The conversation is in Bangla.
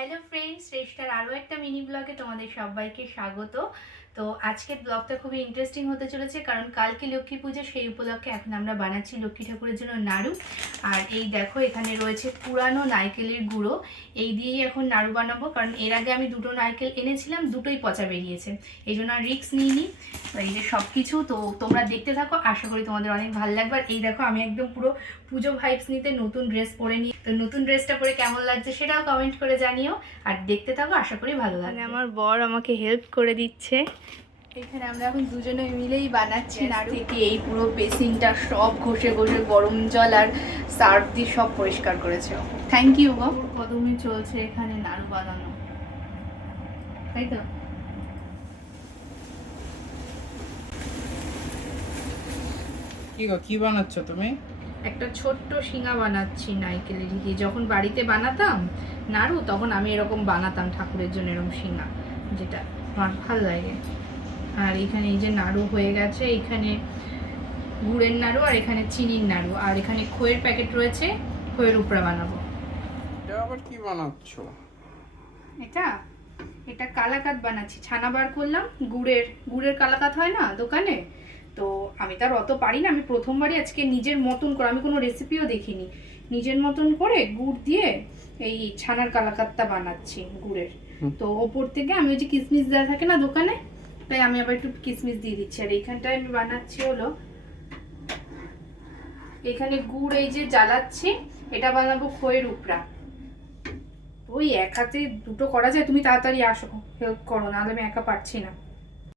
হ্যালো ফ্রেন্ডস শ্রেষ্ঠার আরও একটা মিনি ব্লগে তোমাদের সবাইকে স্বাগত। তো আজকের ব্লগটা খুবই ইন্টারেস্টিং হতে চলেছে, কারণ কালকে লক্ষ্মী পুজো, সেই উপলক্ষে এখন আমরা বানাচ্ছি লক্ষ্মী ঠাকুরের জন্য নাড়ু। আর এই দেখো, এখানে রয়েছে পুরানো নারকেলের গুঁড়ো। এই দিয়েই এখন নাড়ু বানাবো, কারণ এর আগে আমি দুটো নারকেল এনেছিলাম, দুটোই পচা বেরিয়েছে। এই জন্য আর রিক্স নিইনি। এই যে সব কিছু তো তোমরা দেখতে থাকো, আশা করি তোমাদের অনেক ভালো লাগবে। আর এই দেখো, আমি একদম পুরো পুজো ভাইবস নিতে নতুন ড্রেস পরে নিই তো নতুন ড্রেসটা পরে কেমন লাগছে সেটাও কমেন্ট করে জানিও। আর দেখতে থাকো আশা করি ভালো লাগবে। আমার বর আমাকে হেল্প করে দিচ্ছে। এখানে আমরা এখন দুজনে মিলেই বানাচ্ছি নাড়ু। থেকে এই পুরো বেসিনটা সব ঘষে ঘষে গরম জল আর সার্ফ দিয়ে সব পরিষ্কার করেছে। থ্যাংক ইউ গো কদমে চলছে এখানে নাড়ু বানানো। তাই তো? কি গো কি বানাচ্ছ তুমি? একটা ছোট্ট শিঙা বানাচ্ছি নাইকেলের দিয়ে যখন বাড়িতে বানাতাম নাড়ু তখন আমি এরকম বানাতাম ঠাকুরের জন্য এরকম শিঙা যেটা আমার ভালো লাগে। আর এখানে এই যে নাড়ু হয়ে গেছে এখানে গুড়ের নাড়ু আর এখানে চিনির নাড়ু। আর এখানে খইয়ের প্যাকেট রয়েছে খইয়ের উপরে বানাবো। এটা আবার কি বানাচ্ছ? এটা এটা কালাকাত বানাচ্ছি। ছানা বার করলাম গুড়ের গুড়ের কালাকাত হয় না দোকানে? তো আমি তার অত পারি না আমি প্রথমবারই আজকে নিজের মতন করে আমি কোনো রেসিপিও দেখিনি। নিজের মতন করে গুড় দিয়ে এই ছানার কালাকাতটা বানাচ্ছি গুড়ের। তো ওপর থেকে আমি ওই যে কিসমিস দেওয়া থাকে না দোকানে তাই আমি আবার একটু কিসমিস দিয়ে দিচ্ছি। আর এইখানটায় আমি বানাচ্ছি হলো এখানে গুড় এই যে জ্বালাচ্ছি এটা বানাবো খইয়ের উপরা ওই এক হাতে দুটো করা যায় তুমি তাড়াতাড়ি আসো হেল্প করো না আমি একা পারছি না।